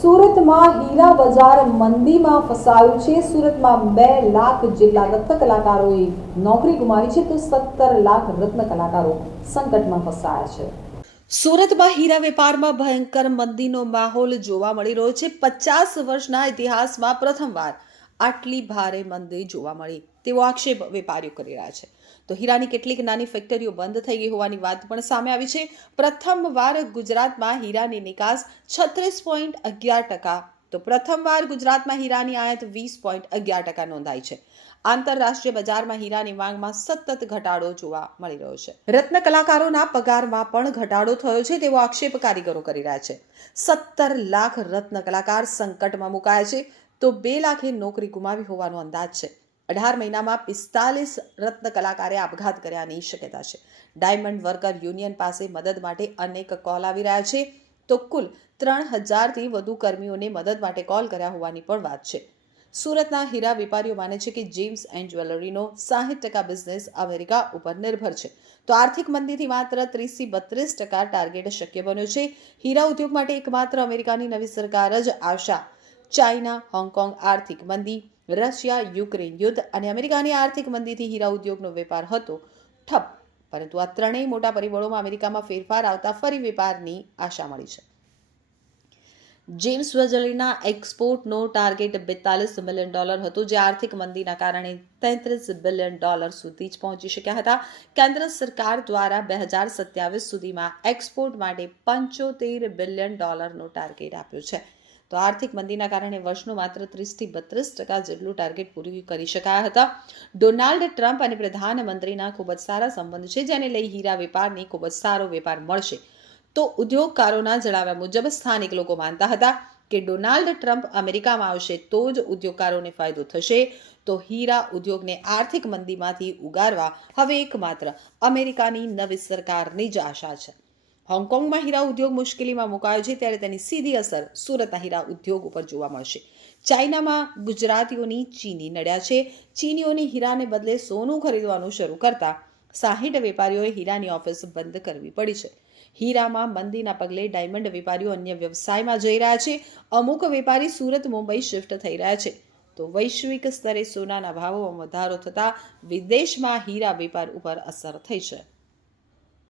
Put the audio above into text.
સુરતમાં હીરા બજાર મંદીમાં ફસાયું છે. સુરતમાં બે લાખ જેટલા રત્ન કલાકારોએ નોકરી ગુમાવી છે તો સત્તર લાખ રત્ન કલાકારો સંકટમાં ફસાયા છે. સુરતમાં હીરા વેપારમાં ભયંકર મંદીનો માહોલ જોવા મળી રહ્યો છે. પચાસ વર્ષના ઇતિહાસમાં પ્રથમવાર આટલી ભારે મંદી જોવા મળી. તેવો આક્ષેપ વેપારીઓ કરી રહ્યા છે. તો હીરાની કેટલીક નાની ફેક્ટરીઓ બંધ થઈ ગઈ હોવાની વાત પણ સામે આવી છે. પ્રથમવાર ગુજરાતમાં હીરાની નિકાસ છત્રીસ પોઈન્ટ અગિયાર ટકા. તો પ્રથમવાર ગુજરાતમાં હીરાની આયાત વીસ પોઈન્ટ અગિયાર ટકા નોંધાઈ છે. આંતરરાષ્ટ્રીય બજારમાં હીરાની માંગમાં સતત ઘટાડો જોવા મળી રહ્યો છે. રત્ન કલાકારોના પગારમાં પણ ઘટાડો થયો છે તેવો આક્ષેપ કારીગરો કરી રહ્યા છે. સત્તર લાખ રત્ન કલાકાર સંકટમાં મુકાયા છે. તો બે લાખે નોકરી ગુમાવી હોવાનો અંદાજ છે. અઢાર મહિનામાં પિસ્તાલીસ રત્ન કલાકારે આપઘાત કર્યાની શક્યતા છે. ડાયમંડ વર્કર યુનિયન પાસે મદદ માટે અનેક કોલ આવી રહ્યા છે. તો કુલ ત્રણ હજારથી વધુ કર્મીઓને મદદ માટે કોલ કર્યા હોવાની પણ વાત છે. સુરતના હીરા વેપારીઓ માને છે કે જેમ્સ એન્ડ જ્વેલરીનો સાહીઠ ટકા બિઝનેસ અમેરિકા ઉપર નિર્ભર છે. તો આર્થિક મંદીથી માત્ર ત્રીસથી બત્રીસ ટકા ટાર્ગેટ શક્ય બન્યો છે. હીરા ઉદ્યોગ માટે એકમાત્ર અમેરિકાની નવી સરકાર જ આશા ચાઇના, હોંગકોંગ આર્થિક મંદી, રશિયા, યુક્રેન યુદ્ધ અને અમેરિકાની આર્થિક મંદીથી હીરા ઉદ્યોગનો વેપાર હતો. ઠપ, પરંતુ આ ત્રણેય મોટા પરિબળોમાં અમેરિકામાં ફેરફાર આવતા ફરી વેપારની આશા મળી છે. જેમ્સ વજલીના એક્સપોર્ટનો ટાર્ગેટ બેતાલીસ મિલિયન ડોલર હતો, જે આર્થિક મંદીના કારણે તેત્રીસ બિલિયન ડોલર સુધી જ પહોંચી શક્યા હતા. કેન્દ્ર સરકાર દ્વારા બે હજાર સત્યાવીસ સુધીમાં એક્સપોર્ટ માટે પંચોતેર બિલિયન ડોલરનો ટાર્ગેટ આપ્યો છે. તો આર્થિક મંદીના કારણે વર્ષનું માત્ર ત્રીસથી બત્રીસ ટકા જેટલું ટાર્ગેટ પૂરું કરી શકાયા હતા. ડોનાલ્ડ ટ્રમ્પ અને પ્રધાનમંત્રીના ખૂબ જ સારા સંબંધ છે, જેને લઈ હીરા વેપારની ખૂબ જ સારો વેપાર મળશે. તો ઉદ્યોગકારોના જણાવ્યા મુજબ સ્થાનિક લોકો માનતા હતા કે ડોનાલ્ડ ટ્રમ્પ અમેરિકામાં આવશે તો જ ઉદ્યોગકારોને ફાયદો થશે. તો હીરા ઉદ્યોગને આર્થિક મંદીમાંથી ઉગારવા હવે એકમાત્ર અમેરિકાની નવી સરકારની જ આશા છે. હોંગકોંગમાં હીરા ઉદ્યોગ મુશ્કેલીમાં મુકાયો છે ત્યારે તેની સીધી અસર સુરતના હીરા ઉદ્યોગ ઉપર જોવા મળશે. ચાઇનામાં ગુજરાતીઓની ચીની નડ્યા છે. ચીનીઓની હીરાને બદલે સોનું ખરીદવાનું શરૂ કરતા સાહીઠ વેપારીઓએ હીરાની ઓફિસ બંધ કરવી પડી છે. હીરામાં મંદીના પગલે ડાયમંડ વેપારીઓ અન્ય વ્યવસાયમાં જઈ રહ્યા છે. અમુક વેપારી સુરત, મુંબઈ શિફ્ટ થઈ રહ્યા છે. તો વૈશ્વિક સ્તરે સોનાના ભાવોમાં વધારો થતાં વિદેશમાં હીરા વેપાર ઉપર અસર થઈ છે.